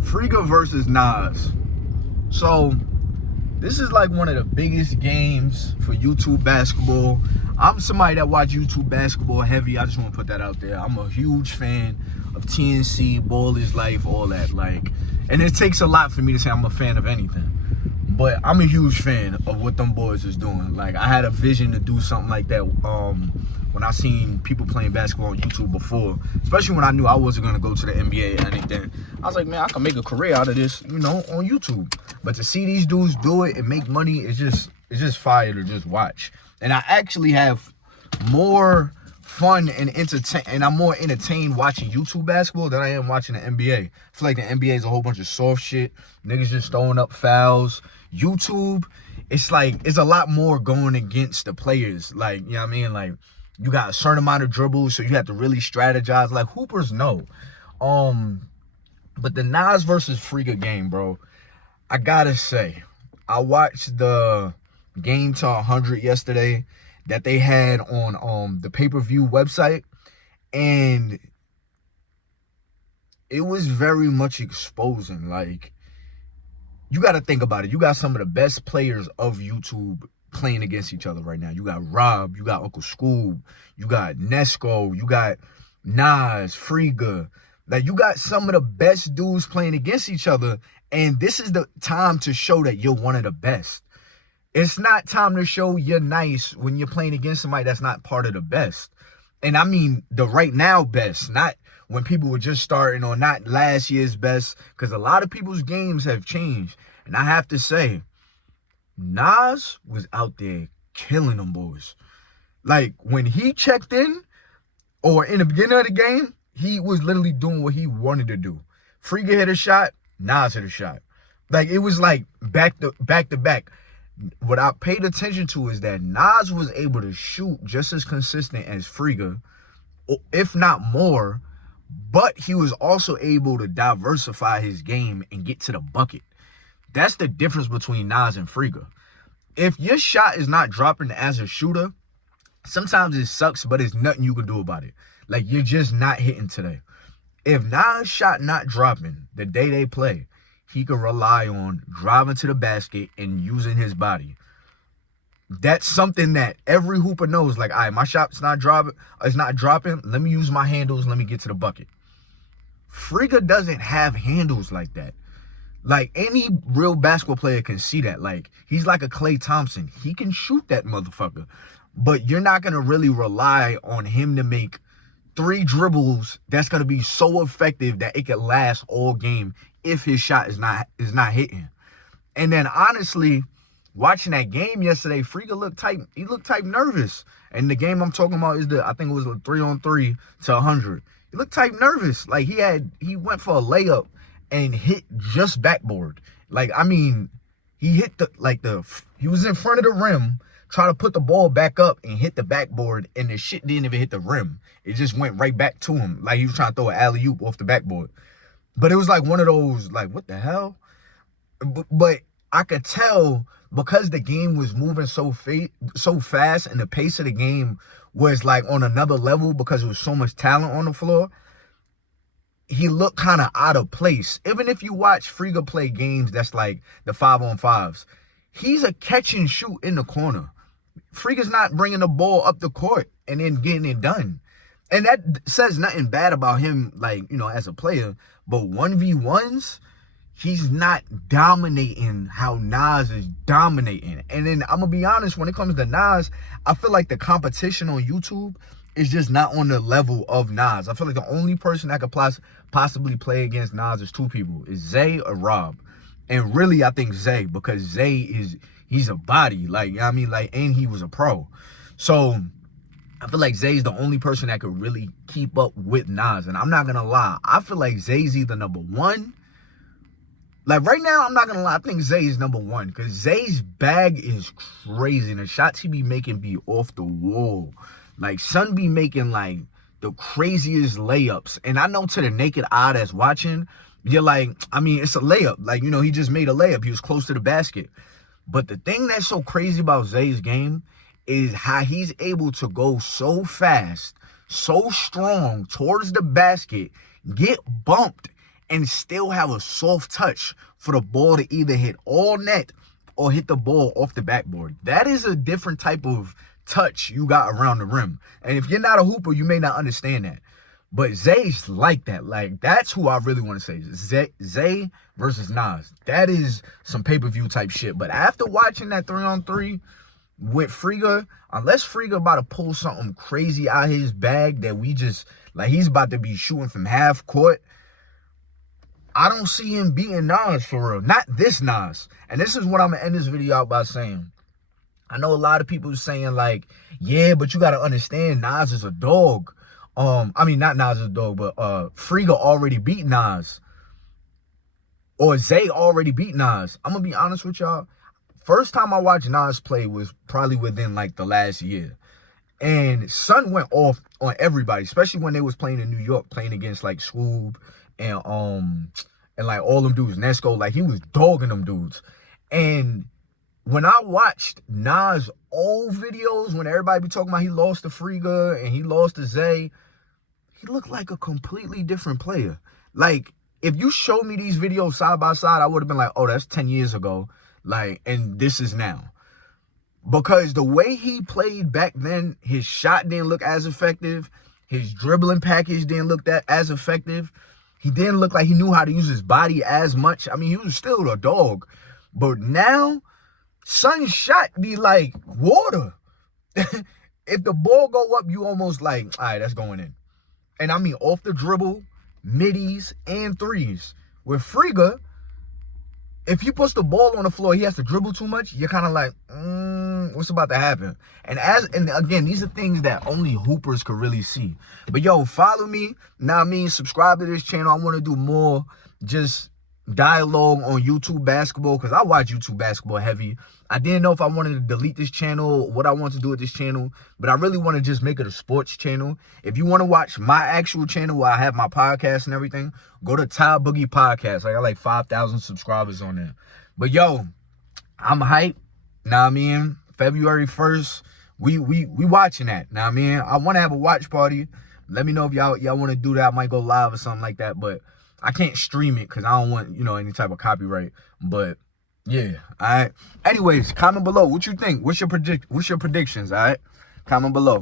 Friga versus Nas. So this is like one of the biggest games for YouTube basketball. I'm somebody that watch YouTube basketball heavy. I just want to put that out there. I'm a huge fan of TNC, Ball is Life, all that. And it takes a lot for me to say I'm a fan of anything. But I'm a huge fan of what them boys is doing. I had a vision to do something like that when I seen people playing basketball on YouTube before, especially when I knew I wasn't going to go to the NBA or anything. I was like, man, I can make a career out of this, on YouTube. But to see these dudes do it and make money, it's just fire to just watch. And I actually have more fun and I'm more entertained watching YouTube basketball than I am watching the NBA. I feel like the NBA is a whole bunch of soft shit. Niggas just throwing up fouls. YouTube, it's a lot more going against the players. You know what I mean? You got a certain amount of dribbles, so you have to really strategize. Hoopers know. But the Nas versus Friga game, bro, I gotta say, I watched the game to 100 yesterday that they had on the pay-per-view website, and it was very much exposing. You got to think about it. You got some of the best players of YouTube playing against each other right now. You got Rob, you got Uncle Scoob, you got Nesco, you got Nas, Friga. You got some of the best dudes playing against each other, and this is the time to show that you're one of the best. It's not time to show you're nice when you're playing against somebody that's not part of the best. And I mean the right now best, not when people were just starting or not last year's best, because a lot of people's games have changed. And I have to say, Nas was out there killing them boys. When he checked in, or in the beginning of the game, he was literally doing what he wanted to do. Friga hit a shot, Nas hit a shot. It was back to back. What I paid attention to is that Nas was able to shoot just as consistent as Friga, if not more, but he was also able to diversify his game and get to the bucket. That's the difference between Nas and Friga. If your shot is not dropping as a shooter, sometimes it sucks, but there's nothing you can do about it. You're just not hitting today. If Nas' shot not dropping the day they play, he can rely on driving to the basket and using his body. That's something that every hooper knows. All right, my shot's not dropping. It's not dropping. Let me use my handles. Let me get to the bucket. Friga doesn't have handles like that. Any real basketball player can see that. He's like a Klay Thompson. He can shoot that motherfucker. But you're not going to really rely on him to make 3 dribbles that's going to be so effective that it could last all game if his shot is not hitting. And then honestly, watching that game yesterday, Friga looked type nervous. And the game I'm talking about is I think it was a 3-on-3 to 100. He looked type nervous. He went for a layup and hit just backboard. He hit he was in front of the rim, try to put the ball back up and hit the backboard, and the shit didn't even hit the rim. It just went right back to him. He was trying to throw an alley-oop off the backboard. But it was one of those, what the hell? But I could tell, because the game was moving so fast and the pace of the game was on another level because there was so much talent on the floor, he looked kind of out of place. Even if you watch Friga play games that's the 5-on-5s, he's a catch and shoot in the corner. Friga's not bringing the ball up the court and then getting it done. And that says nothing bad about him, as a player. But 1v1s, he's not dominating how Nas is dominating. And then I'm going to be honest, when it comes to Nas, I feel like the competition on YouTube is just not on the level of Nas. I feel like the only person that could possibly play against Nas is 2 people, is Zay or Rob. And really, I think Zay, because he's a body, and he was a pro. So I feel like Zay's the only person that could really keep up with Nas. And I'm not going to lie, I feel like Zay's either number 1. Right now, I'm not going to lie, I think Zay is number 1. Because Zay's bag is crazy. And the shots he be making be off the wall. Son be making, the craziest layups. And I know to the naked eye that's watching, you're it's a layup. He just made a layup. He was close to the basket. But the thing that's so crazy about Zay's game is how he's able to go so fast, so strong towards the basket, get bumped, and still have a soft touch for the ball to either hit all net or hit the ball off the backboard. That is a different type of touch you got around the rim. And if you're not a hooper, you may not understand that. But Zay's like that. Like, that's who I really want to say. Zay versus Nas. That is some pay-per-view type shit. But after watching that 3-on-3 with Friga, unless Friga about to pull something crazy out of his bag that we just, like, he's about to be shooting from half court, I don't see him beating Nas for real. Not this Nas. And this is what I'm going to end this video out by saying. I know a lot of people saying, like, yeah, but you got to understand Nas is a dog. I mean, not Nas is a dog, but Friga already beat Nas. Or Zay already beat Nas. I'm going to be honest with y'all. First time I watched Nas play was probably within, like, the last year. And Son went off on everybody, especially when they was playing in New York, playing against, like, Scoob and like all them dudes, Nesco. Like, he was dogging them dudes. And when I watched Nas' old videos, when everybody be talking about he lost to Friga and he lost to Zay, he looked like a completely different player. Like, if you showed me these videos side by side, I would have been like, oh, that's 10 years ago. Like, and this is now. Because the way he played back then, his shot didn't look as effective. His dribbling package didn't look as effective. He didn't look like he knew how to use his body as much. I mean, he was still a dog. But now, Son's shot be like water. If the ball go up, you almost like, all right, that's going in. And I mean, off the dribble, middies, and threes. With Friga, if he puts the ball on the floor, he has to dribble too much. You're kind of like, what's about to happen? And again, these are things that only hoopers could really see. But yo, follow me. Now, subscribe to this channel. I want to do more just dialogue on YouTube basketball, because I watch YouTube basketball heavy. I didn't know if I wanted to delete this channel, what I want to do with this channel, but I really want to just make it a sports channel. If you want to watch my actual channel where I have my podcast and everything, go to Ty Boogie Podcast. I got like 5,000 subscribers on there. But yo, I'm hyped. Now February 1st, we watching that. Now I want to have a watch party. Let me know if y'all want to do that. I might go live or something like that, but I can't stream it because I don't want, any type of copyright. But yeah, all right. Anyways, comment below what you think. What's your predictions, all right? Comment below.